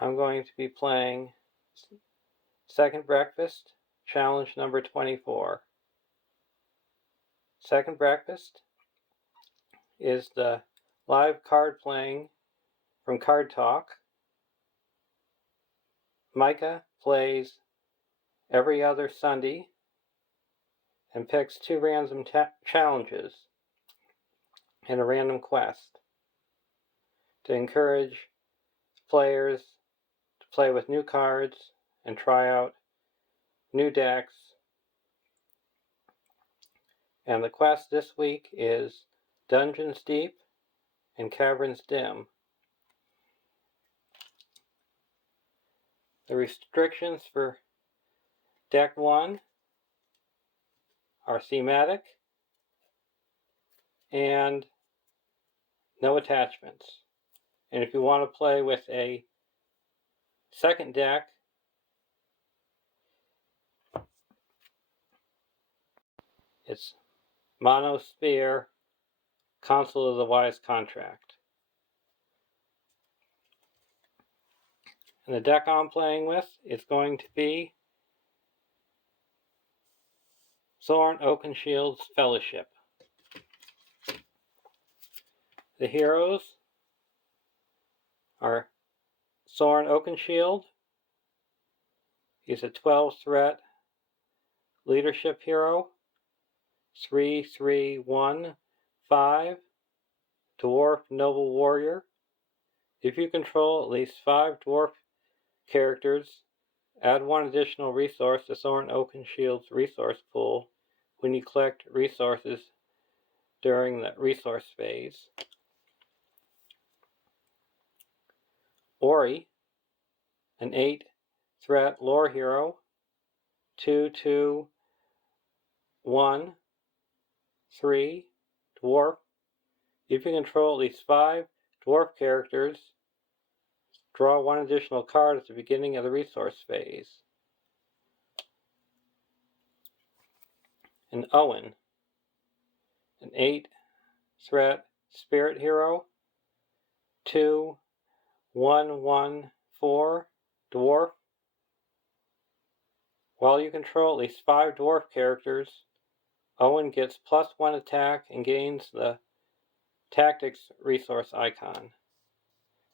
I'm going to be playing Second Breakfast, challenge number 24. Second Breakfast is the live card playing from Card Talk. Micah plays every other Sunday and picks 2 random challenges and a random quest to encourage players to play with new cards and try out new decks. And the quest this week is Dungeons Deep and Caverns Dim. The restrictions for Deck 1 are Thematic and no attachments. And if you want to play with a second deck, it's Monosphere, Council of the Wise Contract. And the deck I'm playing with is going to be Soren Oakenshield's Fellowship. The heroes are Soren Oakenshield. He's a 12-threat leadership hero. 3/3/1/5 Dwarf Noble Warrior. If you control at least 5 dwarf characters, add 1 additional resource to Soren Oakenshield's resource pool when you collect resources during the resource phase. Ori, an 8-threat lore hero. 2/2/1/3 dwarf. If you control at least 5 dwarf characters, draw 1 additional card at the beginning of the resource phase. And Owen, an 8-threat spirit hero. 2/1/1/4 dwarf. While you control at least 5 dwarf characters, Owen gets +1 attack and gains the tactics resource icon.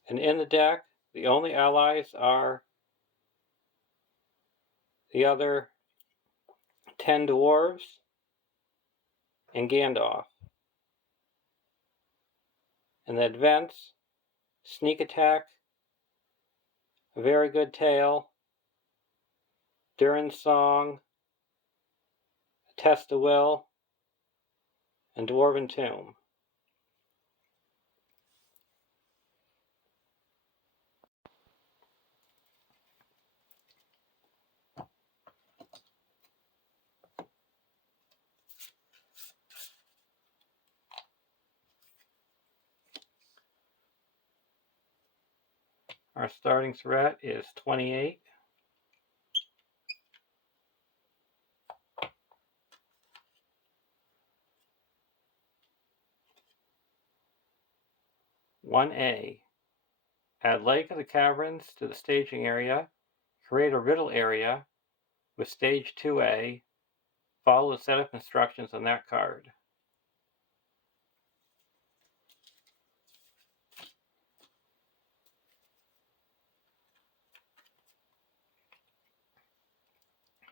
And in the deck, the only allies are the other 10 dwarves and Gandalf. And the events: Sneak Attack, A Very Good Tale, Durin's Song, A Test of Will, and Dwarven Tomb. Our starting threat is 28. (1A). Add Lake of the Caverns to the staging area. Create a riddle area with stage 2A. Follow the setup instructions on that card.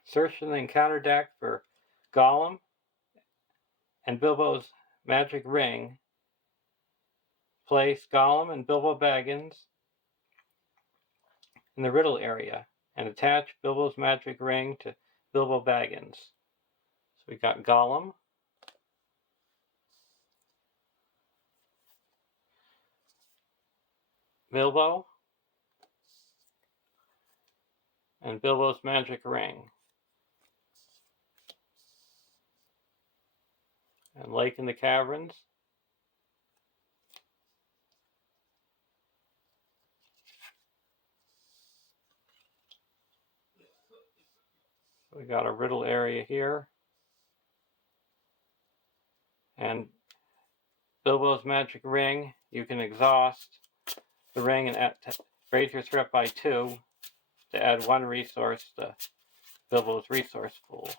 Search in the encounter deck for Gollum and Bilbo's magic ring. Place Gollum and Bilbo Baggins in the riddle area and attach Bilbo's magic ring to Bilbo Baggins. So we got Gollum, Bilbo, and Bilbo's magic ring. And Lake in the Caverns. We got a riddle area here. And Bilbo's magic ring, you can exhaust the ring and Raise your threat by 2 to add 1 resource to Bilbo's resource pool.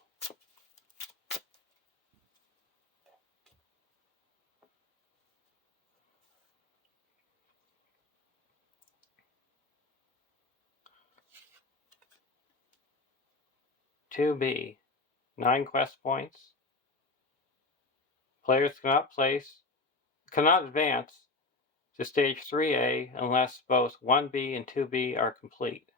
(2B) 9 quest points. Players cannot advance to stage 3A unless both 1B and 2B are complete.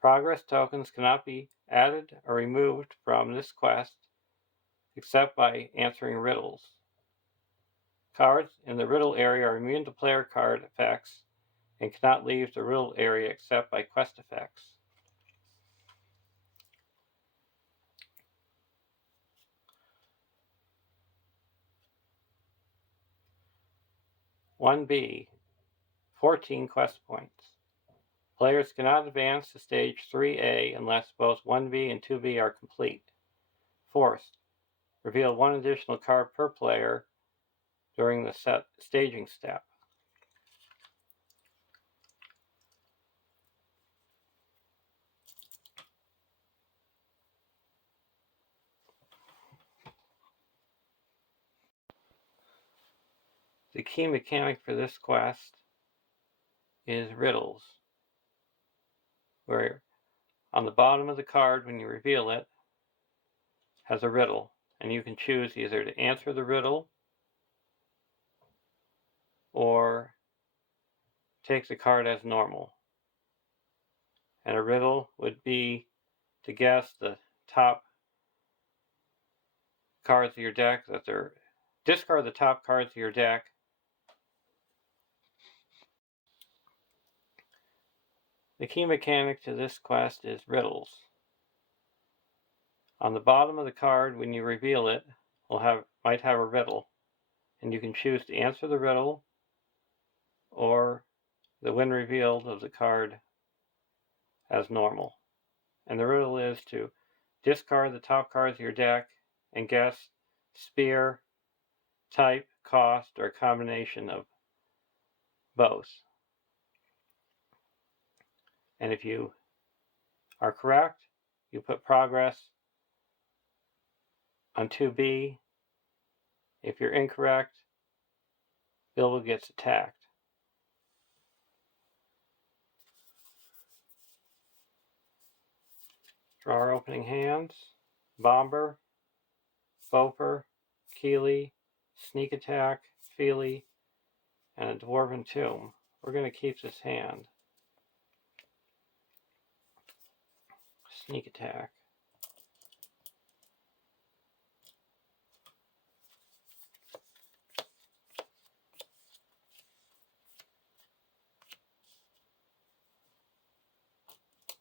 Progress tokens cannot be added or removed from this quest except by answering riddles. Cards in the riddle area are immune to player card effects and cannot leave the riddle area except by quest effects. (1B) 14 quest points. Players cannot advance to stage 3A unless both 1B and 2B are complete. Forced. Reveal 1 additional card per player during the staging step. The key mechanic for this quest is riddles, where on the bottom of the card when you reveal it has a riddle, and you can choose either to answer the riddle or take the card as normal. And a riddle would be to guess the top cards of your deck discard the top cards of your deck The key mechanic to this quest is riddles. On the bottom of the card when you reveal it might have a riddle, and you can choose to answer the riddle or when revealed of the card as normal. And the riddle is to discard the top cards of your deck and guess spear, type, cost, or a combination of both. And if you are correct, you put progress on 2B. If you're incorrect, Bilbo gets attacked. Draw our opening hands: Bomber, Boper, Keeley, Sneak Attack, Feely, and a Dwarven Tomb. We're going to keep this hand. Sneak Attack.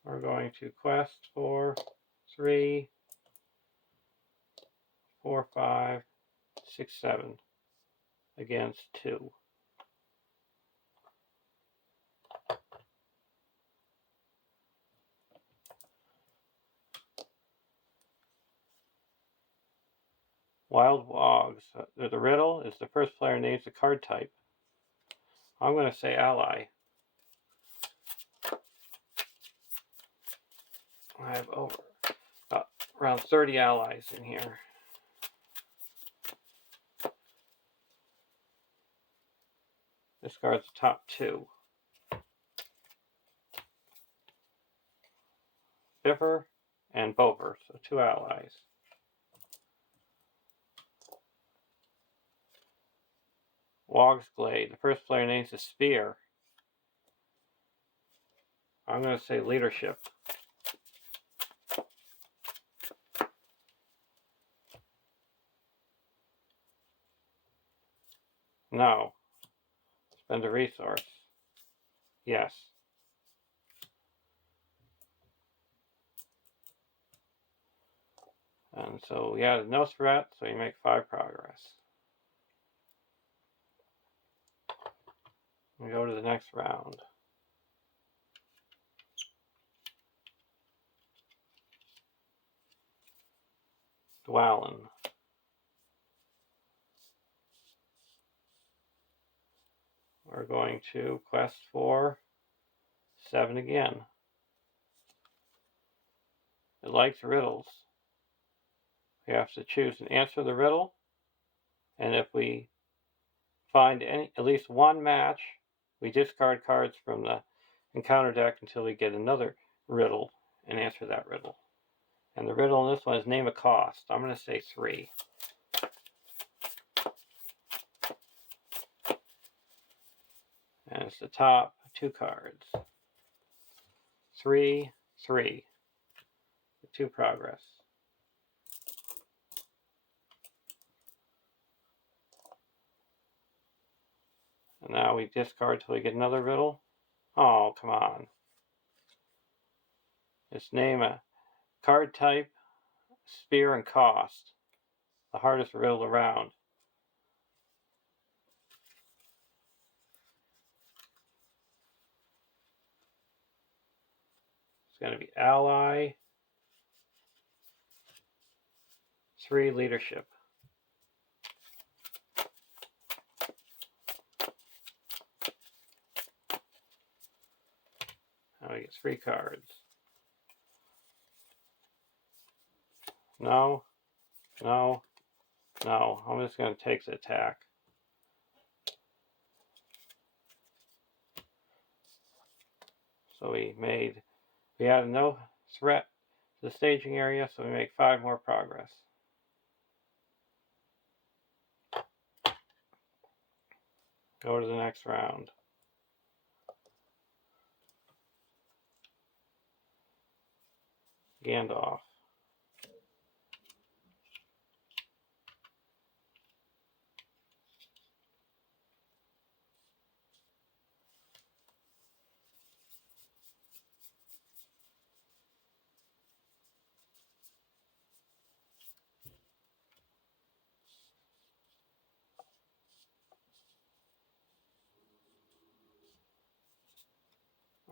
We're going to quest for 3, 4, 5, 6, 7 against 2. Wild Wogs. The riddle is the first player names the card type. I'm going to say ally. I have around 30 allies in here. Discards the top 2. Biffer and Bover, so 2 allies. Wog's Glade. The first player names a spear. I'm going to say leadership. No. Spend a resource. Yes. And so we added no threat, so you make 5 progress. We go to the next round. Dwalin. We're going to quest for 7 again. It likes riddles. We have to choose and answer the riddle, and if we find at least one match, we discard cards from the encounter deck until we get another riddle and answer that riddle. And the riddle in this one is name a cost. I'm going to say 3. And it's the top 2 cards. 3, 3. 2 progress. And now we discard till we get another riddle. Oh, come on. Just name a card type, spear, and cost. The hardest riddle around. It's going to be ally, 3 leadership. Now we get 3 cards. No, no, no. I'm just going to take the attack. So we had no threat to the staging area, so we make 5 more progress. Go to the next round. Gandalf.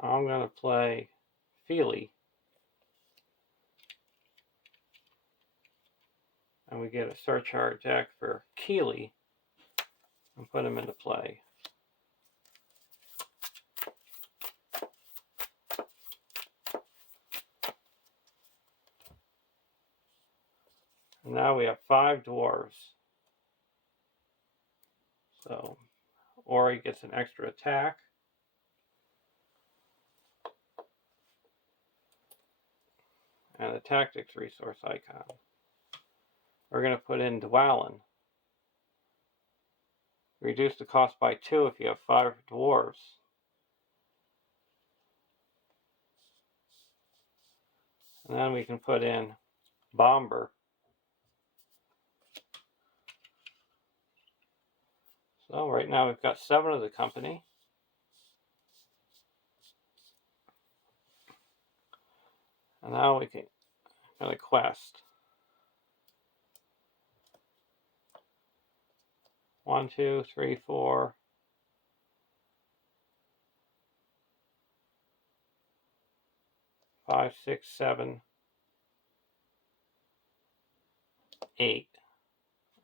I'm going to play Feely. And we get a search our deck for Keely and put him into play. And now we have 5 dwarves. So Ori gets an extra attack. And a tactics resource icon. We're going to put in Dwalin. Reduce the cost by 2 if you have 5 dwarves. And then we can put in Bomber. So right now we've got 7 of the company. And now we can get a quest. 1, 2, 3, 4. 5, 6, 7, 8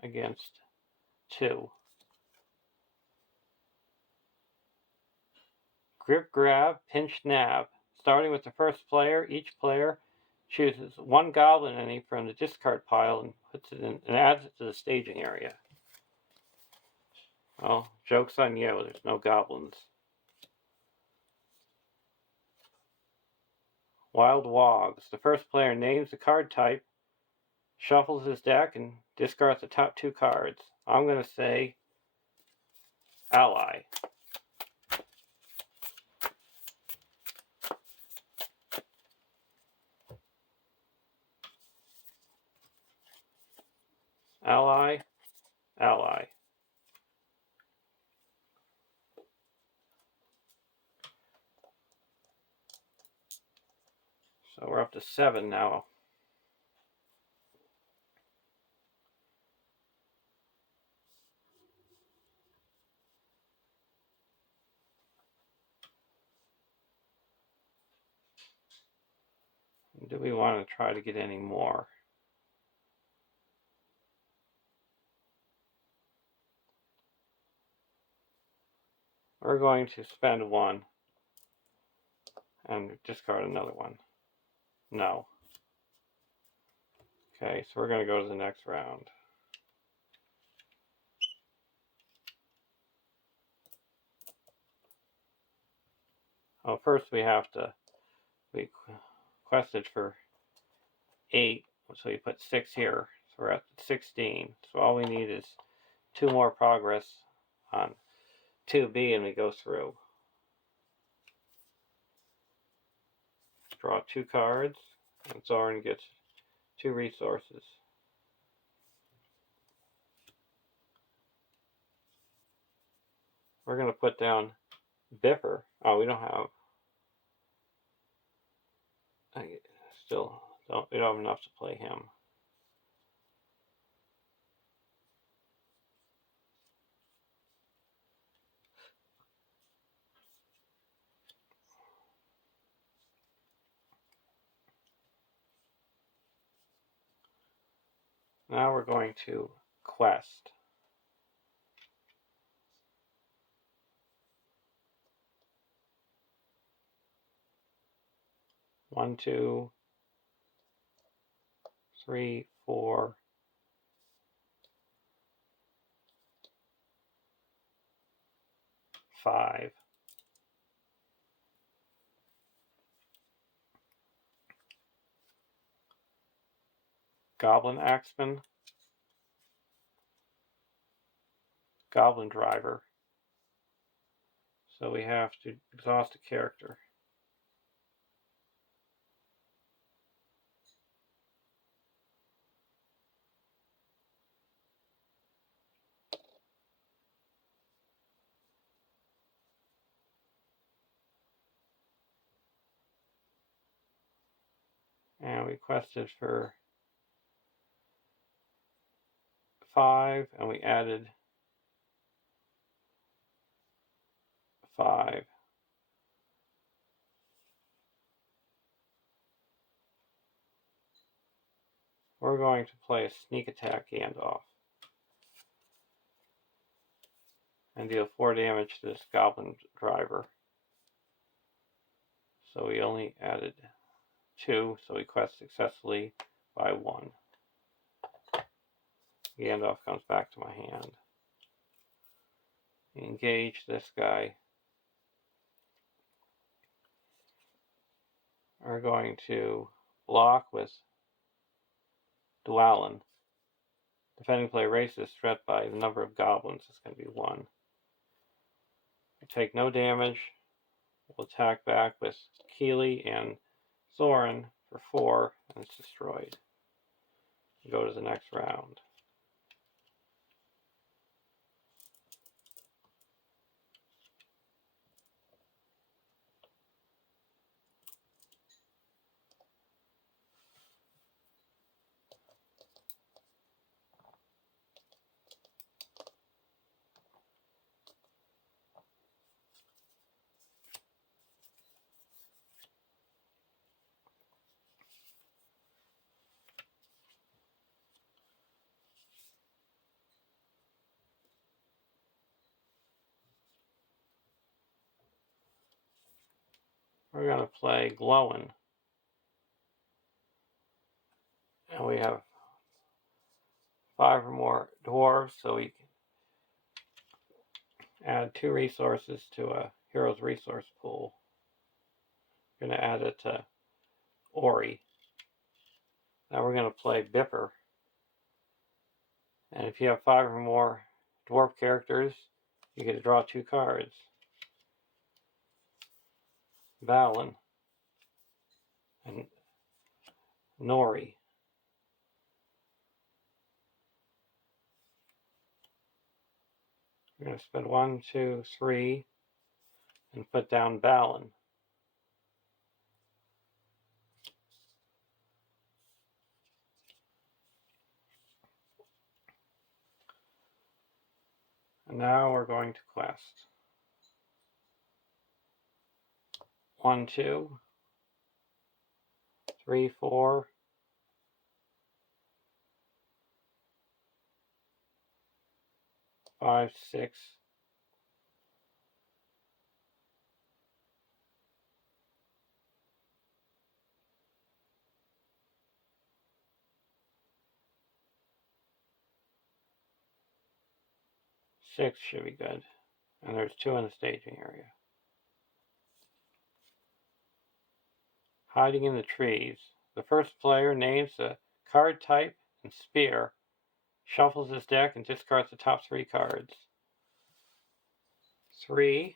against 2. Grip, grab, pinch, nab. Starting with the first player, each player chooses 1 goblin any from the discard pile and puts it in and adds it to the staging area. Well, joke's on you, there's no goblins. Wild Wogs. The first player names the card type, shuffles his deck, and discards the top 2 cards. I'm going to say Ally. Ally, ally. So we're up to 7 now. Do we want to try to get any more? We're going to spend 1. and discard another one. No. Okay, so we're going to go to the next round. Well, first we quested for 8, so we put 6 here. So we're at 16. So all we need is 2 more progress on 2B, and we go through. Draw 2 cards, and Zoran gets 2 resources. We're going to put down Biffer. Oh, we don't have. We don't have enough to play him. Now we're going to quest. One, 2, 3, 4, 5. Goblin Axeman, Goblin Driver. So we have to exhaust a character. And we quested for 5, and we added 5. We're going to play a sneak attack Gandalf and deal 4 damage to this Goblin Driver. So we only added 2, so we quest successfully by 1. Gandalf comes back to my hand. Engage this guy. We're going to block with Dwalin. Defending player raises this threat by the number of goblins. It's going to be 1. We take no damage. We'll attack back with Keeley and Thorin for 4, and it's destroyed. We go to the next round. We're going to play Glowin. And we have 5 or more dwarves, so we can add 2 resources to a hero's resource pool. We're going to add it to Ori. Now we're going to play Biffer. And if you have 5 or more dwarf characters, you get to draw 2 cards. Valen and Nori. We're going to spend 1, 2, 3 and put down Valen. And now we're going to quest. 1, 2, 3, 4, 5, 6, 6 should be good. And there's 2 in the staging area. Hiding in the trees. The first player names the card type and spear, shuffles his deck, and discards the top 3 cards. 3.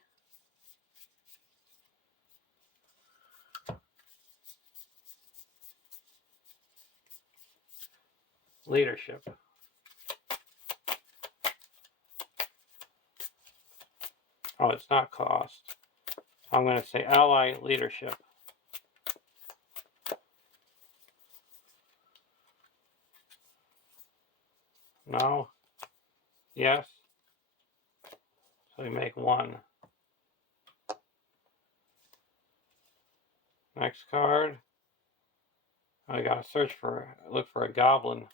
Leadership. Oh, it's not cost. I'm going to say ally leadership. No. Yes. So we make 1. Next card. I gotta look for a goblin.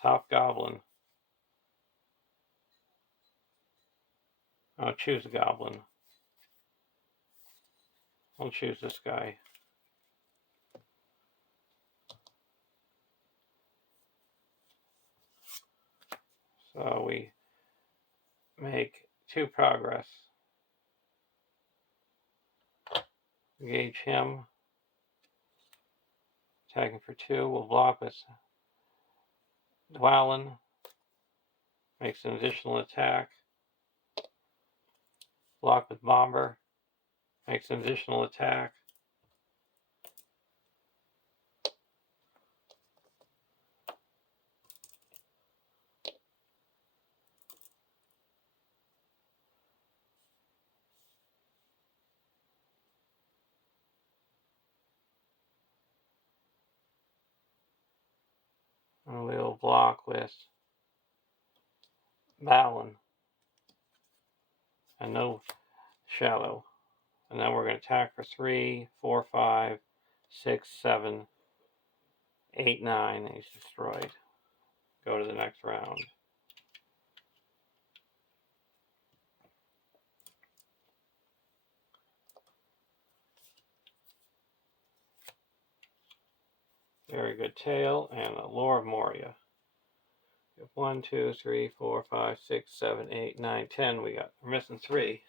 Top goblin. I'll choose a goblin. I'll choose this guy. So we make 2 progress. Engage him. Attacking for 2. We'll block with Dwallin. Makes an additional attack. Block with Bomber. Makes an additional attack. And we'll block with Balin. And no shadow. And then we're going to attack for 3, 4, 5, 6, 7, 8, 9. And he's destroyed. Go to the next round. Very good tail and a Lore of Moria. 1, 2, 3, 4, 5, 6, 7, 8, 9, 10. We're missing 3.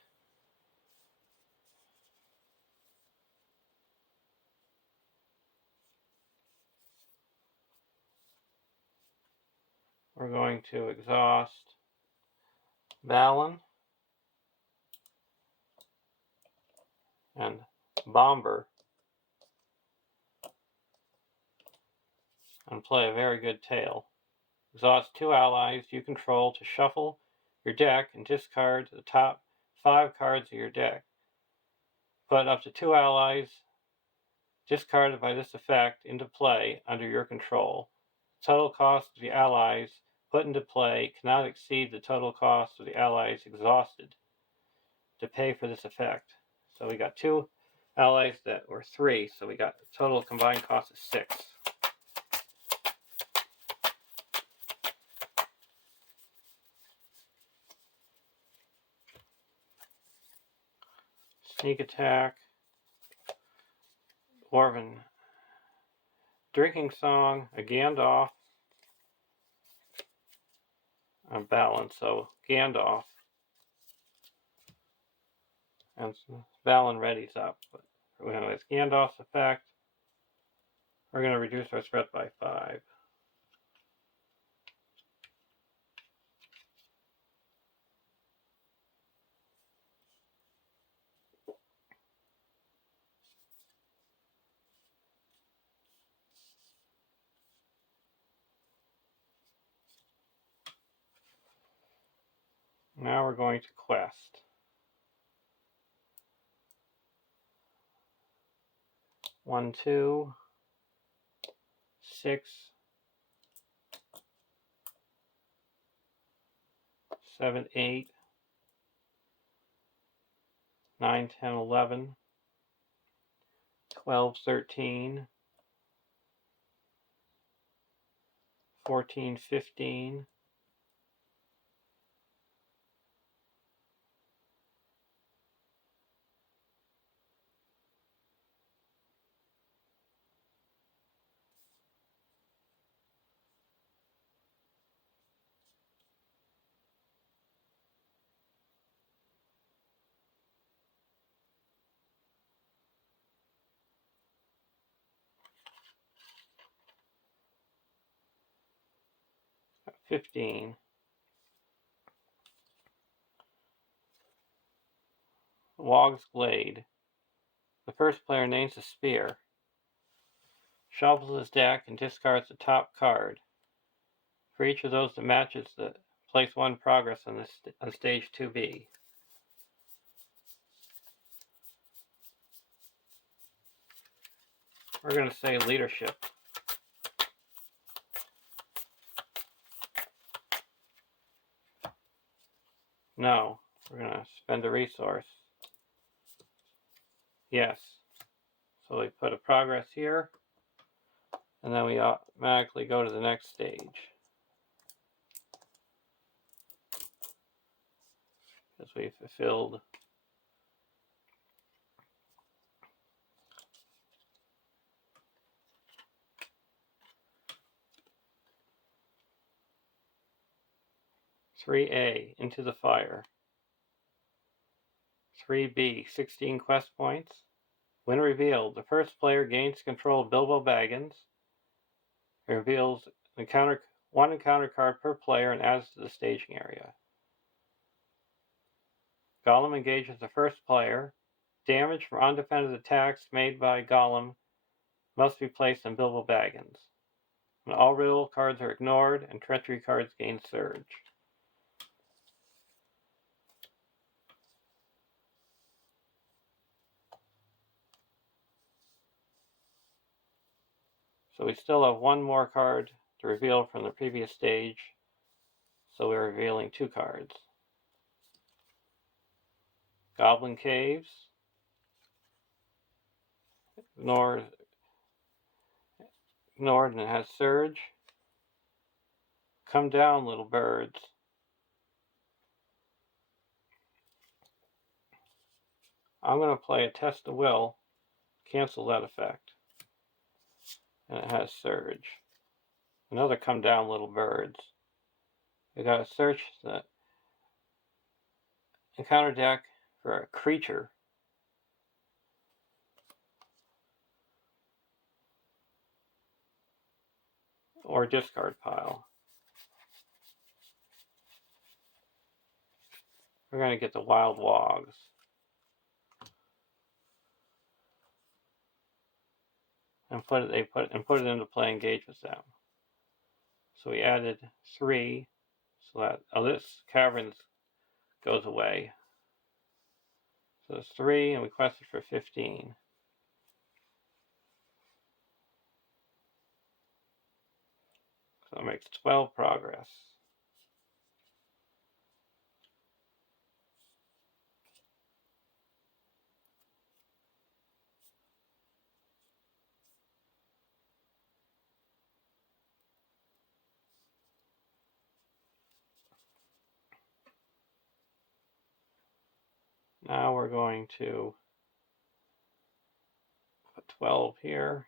We're going to exhaust Balin and Bomber and play a very good tail. Exhaust 2 allies you control to shuffle your deck and discard the top 5 cards of your deck. Put up to 2 allies discarded by this effect into play under your control. The total cost of the allies put into play cannot exceed the total cost of the allies exhausted to pay for this effect. So we got 2 allies that were 3, so we got a total combined cost of 6. Sneak attack, Dwarven drinking song, a Gandalf, a balance. So Gandalf, and Balin readies up. But with Gandalf's effect, we're going to reduce our threat by 5. Now we're going to quest. 1, 2, 6, 7, 8, 9, 10, 11, 12, 13, 14, 15, 15. Wog's Glade. The first player names a spear, shuffles his deck, and discards the top card. For each of those that matches, place 1 progress on stage 2B. We're going to say leadership. No, we're going to spend a resource. Yes. So we put a progress here, and then we automatically go to the next stage. Because we fulfilled (3A) Into the Fire. 3B, 16 quest points. When revealed, the first player gains control of Bilbo Baggins. It reveals one encounter card per player and adds to the staging area. Gollum engages the first player. Damage from undefended attacks made by Gollum must be placed on Bilbo Baggins. And all riddle cards are ignored, and treachery cards gain surge. So we still have 1 more card to reveal from the previous stage, so we're revealing 2 cards. Goblin Caves. Ignored, and it has surge. Come down, little birds. I'm going to play a Test of Will, cancel that effect. And it has surge. Another come down, little birds. We got to search the encounter deck for a creature. Or discard pile. We're going to get the Wild Wogs. And put it into play, engage with them. So we added 3, so that this Caverns goes away. So it's 3, and we quested for 15. So it makes 12 progress. Now we're going to put 12 here.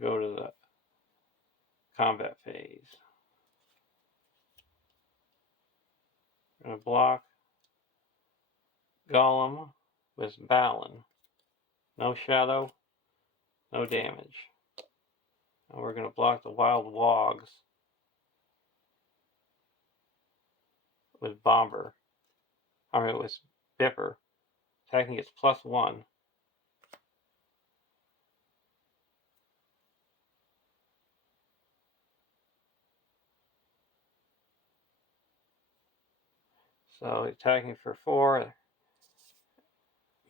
Go to the combat phase. We're going to block Gollum with Balin. No shadow, no damage. And we're going to block the Wild Wogs with Bomber. With Bipper. Attacking gets +1. So attacking for 4,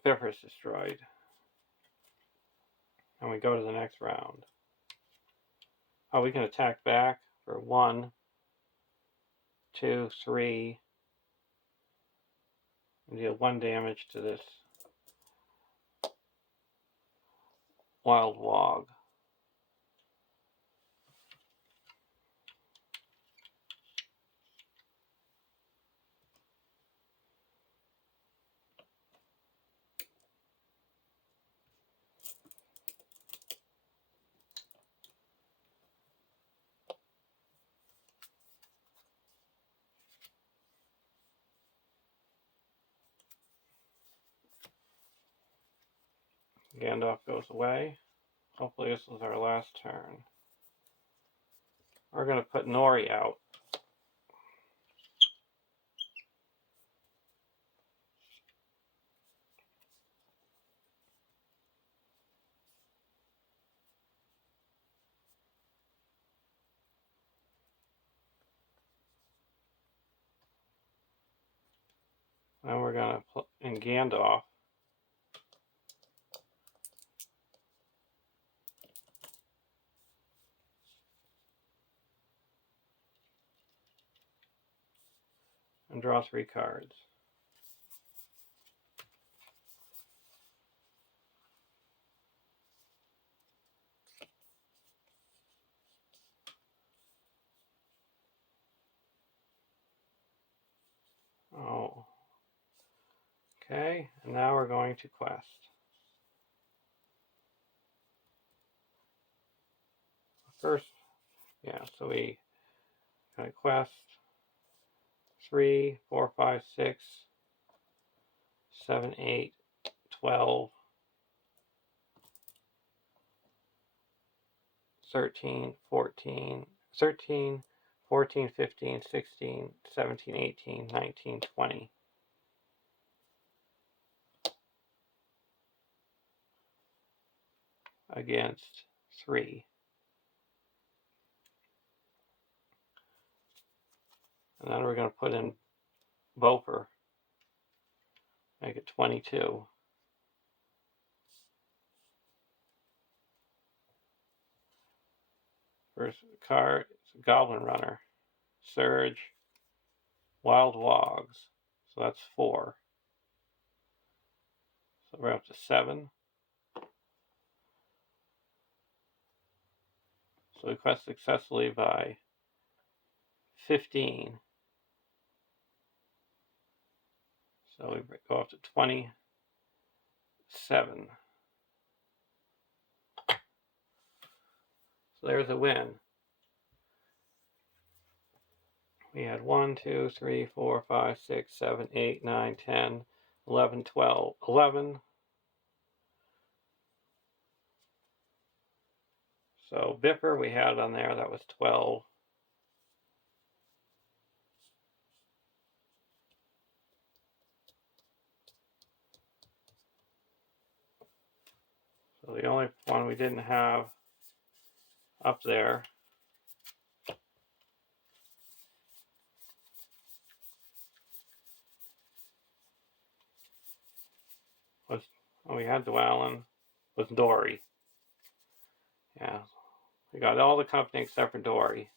Bipper's destroyed. And we go to the next round. Oh, we can attack back for 1, 2, 3, and deal 1 damage to this Wild Wog. Gandalf goes away. Hopefully this is our last turn. We're going to put Nori out. Then we're going to put in Gandalf. And draw 3 cards. Oh. Okay, and now we're going to quest. First, yeah, so we got quest 3, 4, 5, 6, 7, 8, 12, 13, 14, 13, 14, 15, 16, 17, 18, 19, 20. Against 3. And then we're going to put in Voper. Make it 22. First card is Goblin Runner. Surge. Wild Wogs. So that's 4. So we're up to 7. So we quest successfully by 15. So we go up to 27. So there's a win. We had 1, 2, 3, 4, 5, 6, 7, 8, 9, 10, 11, 12, 11. So Biffer we had on there, that was 12. So the only one we didn't have up there was, oh, we had Dwalin, was Dory. Yeah, we got all the company except for Dory.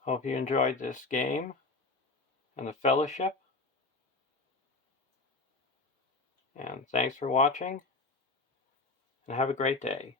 Hope you enjoyed this game and the fellowship. And thanks for watching, and have a great day.